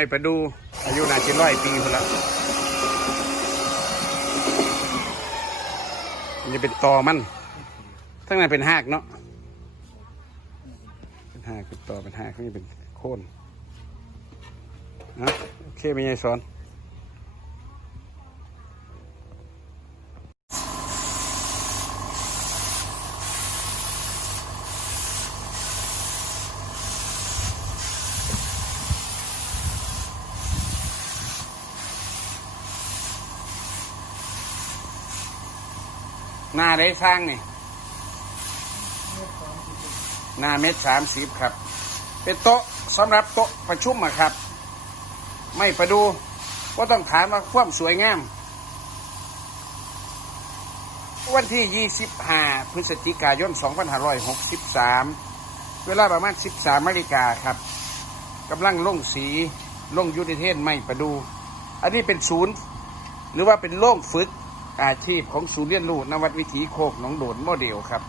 ไม่ไปดูอายุน่าจะร้อยปีคนละมันจะเป็นตอมันทั้งนั้นเป็นหากเนาะเป็นหากเป็นตอเป็นหากข้างนี้เป็นโค่นนะโอเคไม่ใช่สอน หน้าได้สร้างนี่หน้าเม็ดสามสิบครับ เป็นโต๊ะสำหรับโต๊ะประชุมอะครับ ไม่ประดูก็ต้องถามว่าความสวยงาม วันที่ 25 พฤศจิกายน 2563 เวลาประมาณ 13นาฬิกาครับกำลังลงสีลงยูนิเทนไม่ประดู อันนี้เป็นศูนย์ หรือว่าเป็นโล่งฝึก อาชีพของศูนย์เรียนรู้นวัดวิถีโคกหนองโดนโมเดลครับ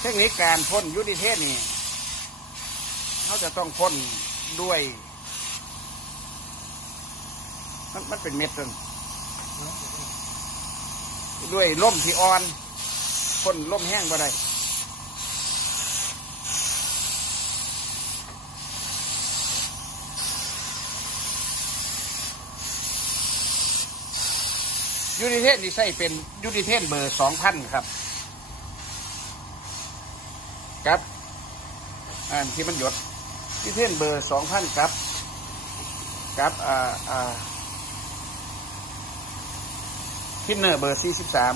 เทคนิคการพ่นยุติเทศนี่เขาจะต้องพ่นด้วย มันมันเป็นเม็ดเลยด้วยล่มที่อ่อนพ่นล่มแห้งบ่ได้ ยูนิเทนนี่ใส่เป็นยูนิเทนเบอร์สองพันครับ ครับอ่าที่มันหยดยูนิเทนเบอร์สองพันครับครับอ่าอ่าทินเนอร์เบอร์สี่สิบสาม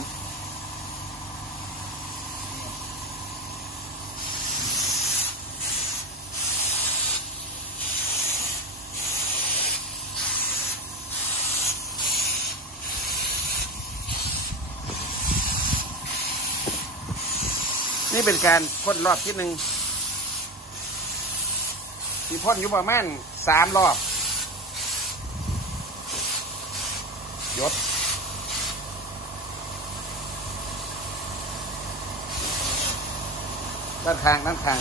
นี่เป็นการพ่นรอบที่หนึ่งที่พ่นอยู่ประมาณสามรอบหยดด้านข้างด้านข้าง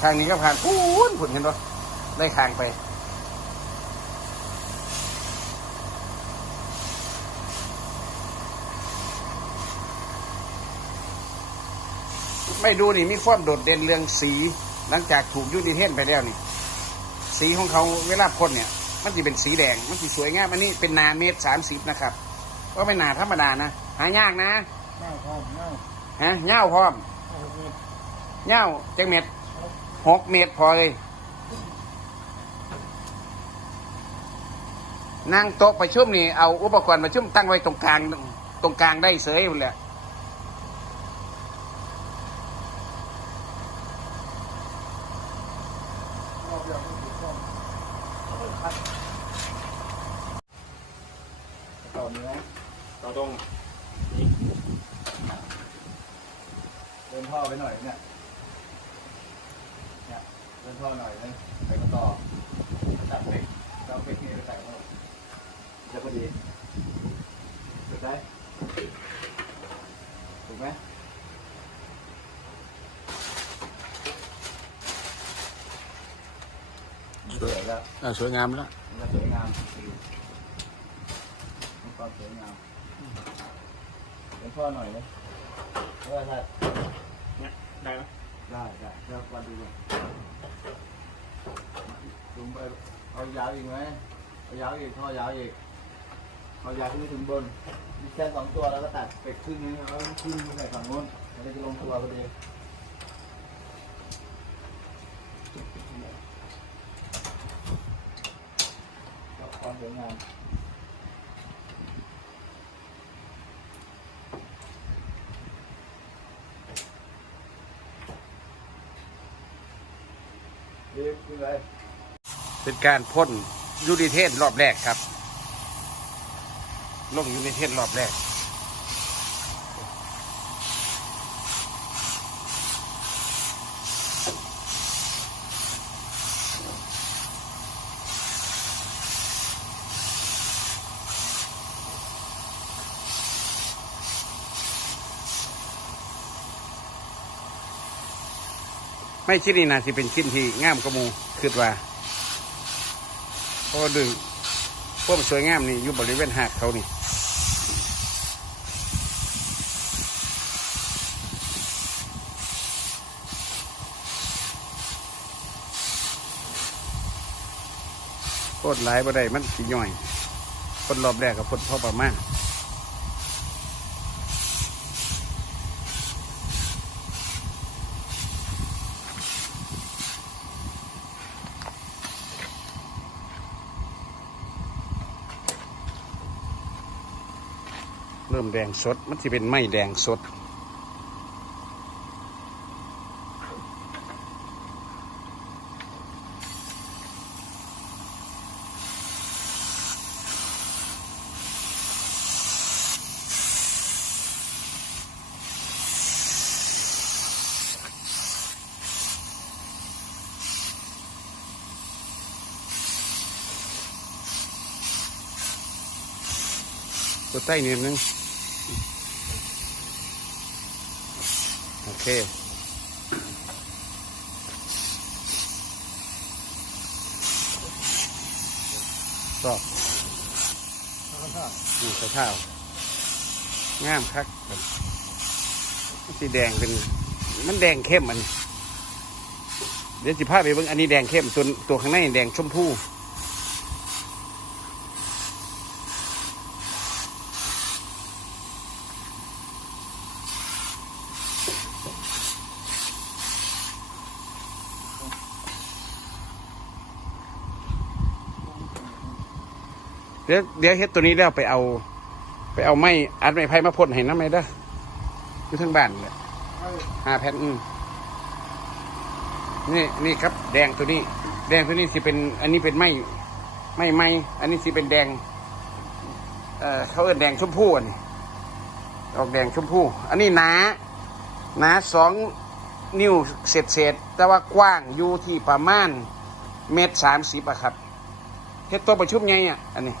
ข้างนี้ก็ผ่านพูนผุนเห็นปะได้ข้างไป ไม่ดูนี่มีความโดดเด่นเรื่องสี หลังจากถูกยูนิเทนไปแล้วนี่ สีของเขาเวลาพ่นเนี่ย มันจะเป็นสีแดง มันจะสวยงามอันนี้เป็นนาเมตรสามสิบนะครับ ก็เป็นนาธรรมดานะ หายากนะเน่าพร้อมเน่าฮะเง่าพร้อมโอ้โหเง่าจังเม็ดหกเมตรพอเลยนั่งโต๊ะประชุมนี่เอาอุปกรณ์ประชุมตั้งไว้ตรงกลางตรงกลางได้เสยหมดแหละรอบเดียวก็ถูก ต่อเนื้อเราต้องเดินท่อไปหน่อยเนี่ยเนี่ยเดินท่อหน่อยนึงไปกันต่อตัดเหล็กแล้วเอาเหล็กนี่ไปใส่เข้าจะพอดีถูกไหมถูกไหมสวยแล้ว อ่าสวยงามแล้วมันสวยงามมีความสวยงามเป็นพ่อหน่อยเลยเออใช่เนี่ยได้ไหมได้ได้เดี๋ยววันดูก่อนดูไปเอายาวอีกไหมเอายาวอีกท่อยาวอีกเอายาวขึ้นไปถึงบนมีแค่สองตัวแล้วก็ตัดเป็ดครึ่งนึงแล้วก็ขึ้นไปใส่ฝั่งโน้นมันจะลงตัวพอดีความสวยงาม เป็นการพ่นยูนิเทนรอบแรกครับ ลงยูนิเทนรอบแรก ไม่ชิ้นนี้นะสิเป็นชิ้นที่งามกระมูคิดว่าเพราะว่าดึงพวกมันสวยงามนี่อยู่บริเวณหากเขานี่โคตรหลายบ่ได้มันสิย่อยคนรอบแรกกับคนพ่อประมาณ เริ่มแดงสด มันจะเป็นไม้แดงสด ตัวใต้นิดนึง โอ เค ก็นี่ใส่ข้าวงามคักแบสีแดงเป็น มันแดงเข้มมัน เดี๋ยวสิพาไปเบิ่งอันนี้แดงเข้มตัวตัวข้างในแดงชมพู ดี๋ยวเดี๋ยวเฮ็ดตัวนี้แล้วไปเอา ไปเอาไม้อัดไม้ไผ่มาพ่นให้น้ำไหมเด้ออยู่ทั้งบ้านเลยห้าแผ่นอืมนี่นี่ครับ แดงตัวนี้ แดงตัวนี้สิเป็น อันนี้เป็นไม้ไม้ไม้อันนี้สิเป็นแดง เอ่อเขาเอิ้นแดงชมพูอันนี้ออกแดงชมพูอันนี้หนาหนาสองนิ้วเศษเศษแต่ว่ากว้างอยู่ที่ประมาณเมตรสามสิบอะครับเฮ็ดตัวประชุมไงอะอันนี้